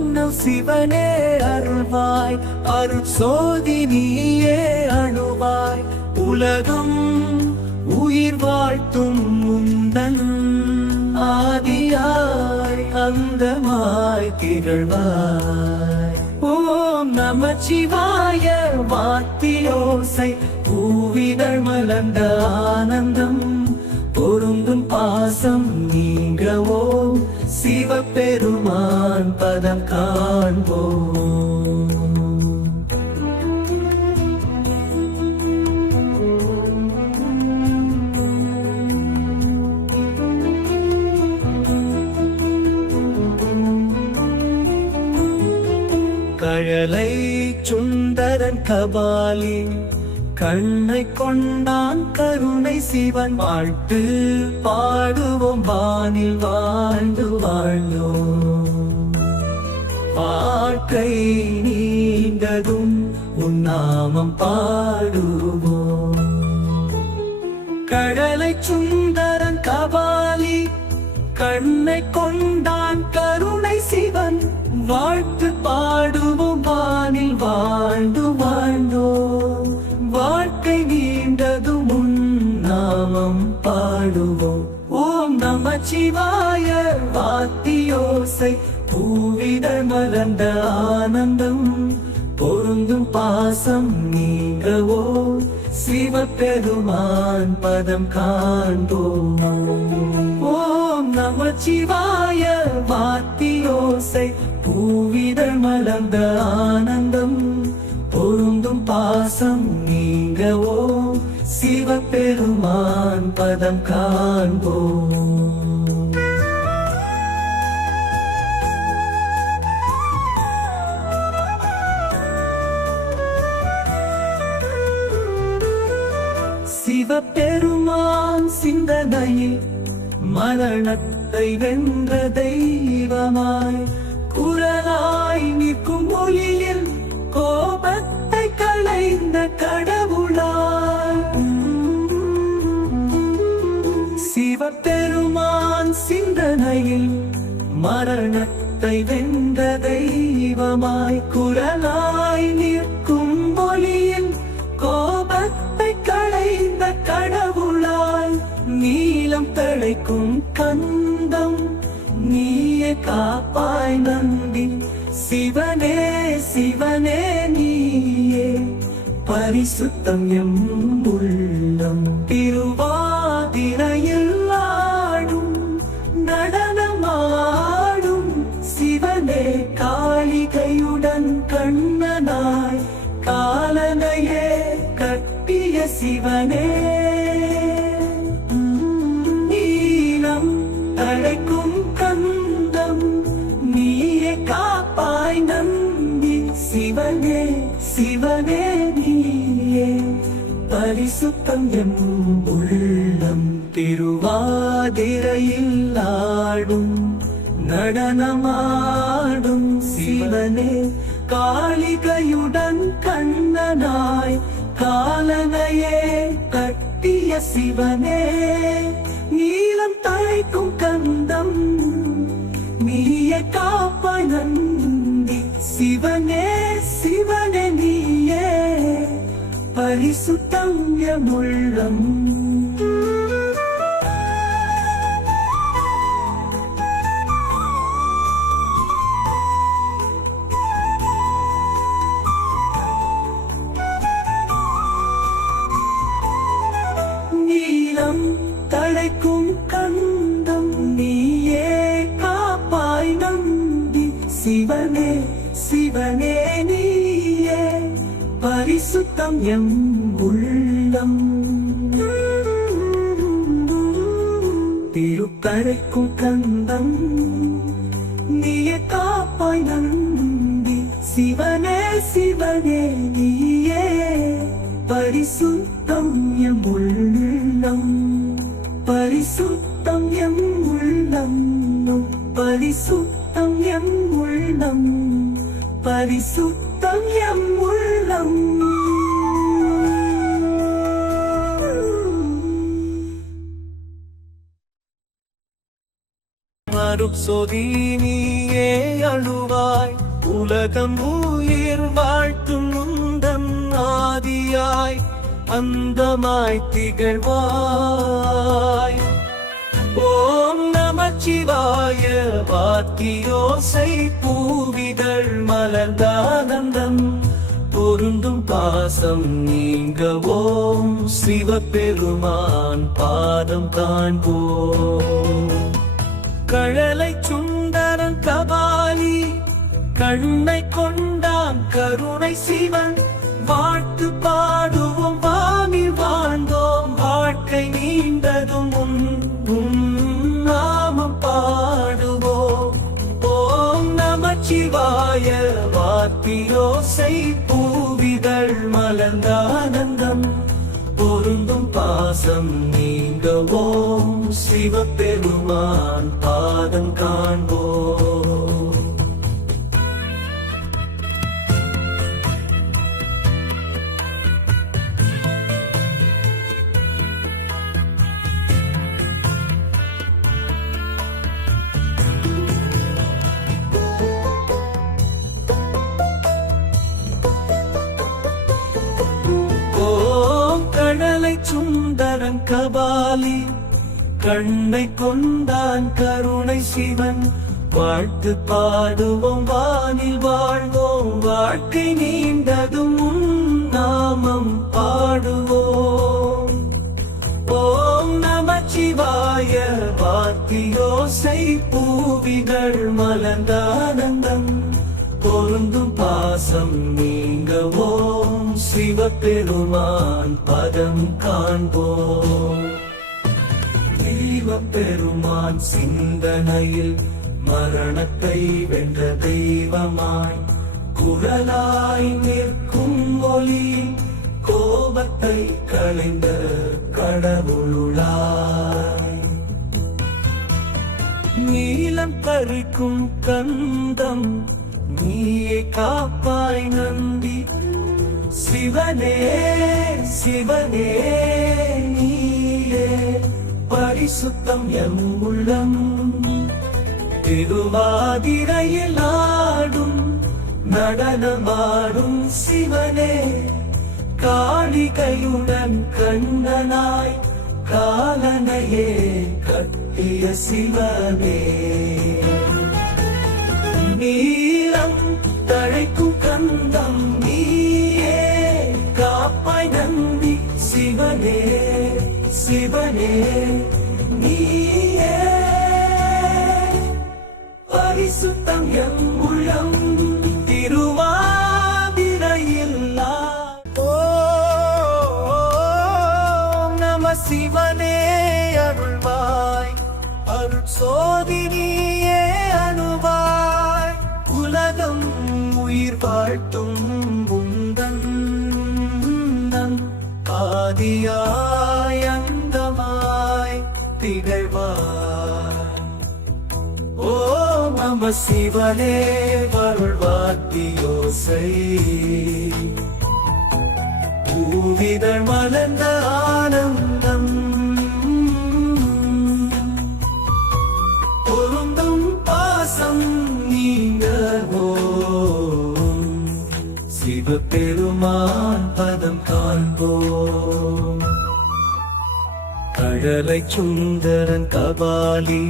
வண்ணம் சிவனே அருள்வாய் அருட்சோதி நீயே அணுவாய் உலகம் உயிர் வாழ்த்தும் முந்தன் ஆதியாய் அந்தமாய் திகழ்வாய். ஓம் நமச்சிவாய வாத்தியோசை பூவிதழ் மலர்ந்த ஆனந்தம் பொருந்தும் பாசம் நீங்கவோ. சிவபெருமான் பதம் காண்போம். கழலை சுந்தரன் கபாலி கண்ணை கொண்டான் கருணை சிவன். வாழ்த்து பாடுவோம் வானில் வாழ்ந்து வாழ்ந்தோம் வாழ்க்கை நீண்டதும் உன்னாமம் பாடுவோம். கடலை சுந்தரன் கபாலி கண்ணை கொண்டான் கருணை சிவன். வாழ்த்து பாடுவோம் வானில் வாழ்ந்து வாழ்ந்தோம். நாமம் பாடுவோம். ஓம் நம சிவாய வாத்தியோசை. பூவிதழ் மலர்ந்த ஆனந்தம் பொருந்தும் பாசம் நீங்கவோ? சிவபெருமான் பதம் காண்போம். ஓம் நம சிவாய வாத்தியோசை. பூவிதழ் மலர்ந்த ஆனந்தம் பொருந்தும் பாசம் நீங்கவோ சிவபெருமான் பதம் காண்போம். சிவபெருமான் சிந்தனையில் மரணத்தை வென்ற தெய்வமாய் குரலாய் நிற்கும் ஒளியில் கோபத்தை களைந்த கடவுளாய் சிவபெருமான் சிந்தனையில் மரணத்தை வெந்த தெய்வமாய் குரலாய் நிற்கும் மொழியில் கோபத்தை களைந்த கடவுளாய் நீளம் தழைக்கும் கந்தம் நீயே காப்பாய் நந்தி. சிவனே சிவனே நீ பரிசுத்தம் எம்புள்ளம். திருவாதிரையில் ஆடும் நடனமாடும் சிவனே காளிகையுடன் கண்ணனாய் காலனையே கட்டிய சிவனே. நீலம் தழைக்கும் கந்தம் நீயே காப்பாய் நம்பி சிவனே சிவனே. பரிசுத்தம் எம் உள்ளம் திருவாதிரையில் ஆடும் நடனமாடும் சிவனே காளிகையுடன் கண்ணனாய் காலனையே கட்டிய சிவனே. நீளம் தழைக்கும் கந்தம் நீய காப்ப நந்தி சிவனே. பரிசுத்தம் என் உள்ளம். திருக்கரைக்கும் கந்தம் நீயே காப்பாய் நந்தி சிவனே சிவனே நீயே பரிசுத்தம் எம் உள்ளம் பரிசுத்தம் எம் உள்ளம் பரிசுத்தம் எம் உள்ளம் பரிசுத்தம் எம் உள்ளம் அருட்சொதி நீயே அழுவாய். உலகம் உயிர் வாழ்த்தும் முந்தன் ஆதியாய். அந்தமாய் திகழ்வாய். ஓம் நமச்சிவாய வாத்தியோசை பூவிதழ் மலர்ந்தானந்தம் பொருந்தும் பாசம் நீங்க ஓம் சிவபெருமான் பாதம் காண்போம். கழலை சுந்தரன் கபாலி கண்ணை கொண்டான் கருணை சிவன். வாழ்த்து பாடுவோம் வாமி வாழ்ந்தோம் வாழ்க்கை நீண்டதும் உன் உன் நாமம் பாடுவோம். ஓம் நமச்சிவாய வாத்தியோசை பூவிதழ் மலர்ந்த ஆனந்தம். பொருந்தும் பாசம் நீங்க ஓம் சிவபெருமான் பாதம் காண்போம். கபாலி கண்ணை கொண்டான் கருணை சிவன். வாழ்த்து பாடுவோம் வானில் வாழ்வோம் வாழ்க்கை நீண்டதும் நாமம் பாடுவோம். ஓம் நமச்சிவாய வாத்தியோசை பூவிகள் மலர்ந்த ஆனந்தம். பொருந்தும் பாசம் நீ சிவபெருமான் பதம் காண்போம். தெய்வப்பெருமான் சிந்தனையில் மரணத்தை வென்ற தெய்வமாய் குரலாய் நிற்கும் ஒளி கோபத்தை களைந்த கடவுளாய் நீலம் பறிக்கும் கந்தம் நீயே காப்பாய் நந்தி சிவனே சிவனே நீயே. பரிசுத்தம் எம் உள்ளம். திருவாதிரையில் ஆடும் நடனமாடும் சிவனே. காளிகையுடன் கண்ணனாய் காலனையே கட்டிய சிவனே. நீளம் தழைக்கும் கந்தம் சிவனே நீயே. பரிசுத்தம் எம் நம சிவனே வருள்வாத்தியோசை பூவிதழ் மலர்ந்த ஆனந்தம். பொருந்தும் பாசம் நீங்க சிவபெருமான் பதம் காண்போம் கடலை சுந்தரன் கபாலி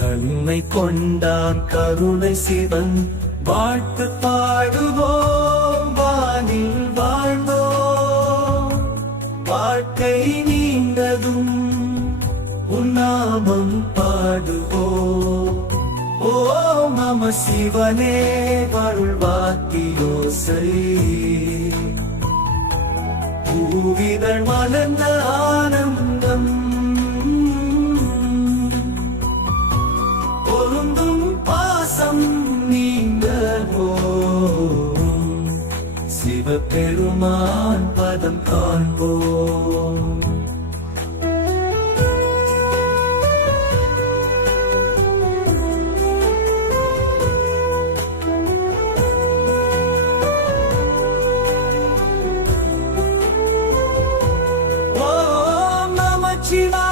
கண்ணை கொண்டான் கருணை சிவன். வாழ்த்து பாடுவோம் வானில் வாழ்வோம். வாழ்க்கை நீண்டதும் உன்னாமம் பாடுவோம். ஓ நம சிவனே வருள்வாத்தியோசை பூவிதழ் மலர்ந்த ஆனந்தம் சிவபெருமான் பதம் காண்போம் ஓம் நமச்சிவாய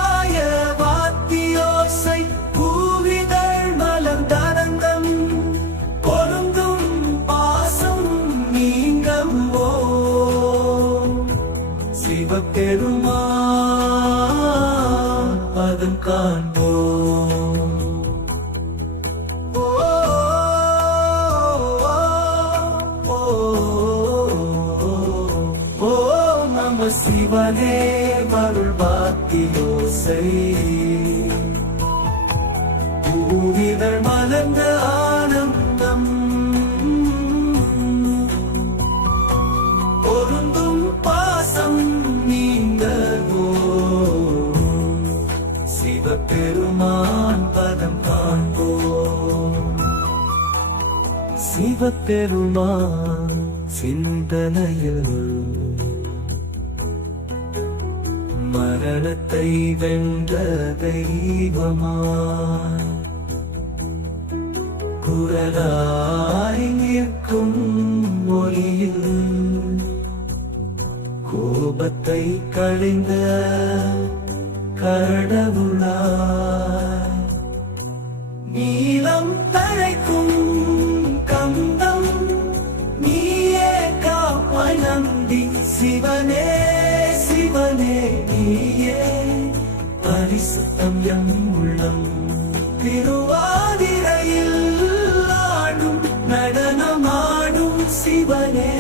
சிவனே மருள் பாத்தியோசை பூவிதழ் மலர்ந்த ஆனந்தம். பொருந்தும் பாசம் நீங்க சிவபெருமான் பதம் காண்போம். சிவபெருமான் சிந்தனையில் மரணத்தை வென்ற தெய்வமாய் குரலாய் நிற்கும் ஒளியில் கோபத்தை கழிந்த கடவுளாய் நீளம் தழைக்கும் கந்தம் நீயே காப்பாய் நம்பி சிவனே. நீயே பரிசுத்தம் எம் உள்ளம். திருவாதிரையில் ஆடும் நடனமாடும் சிவனே.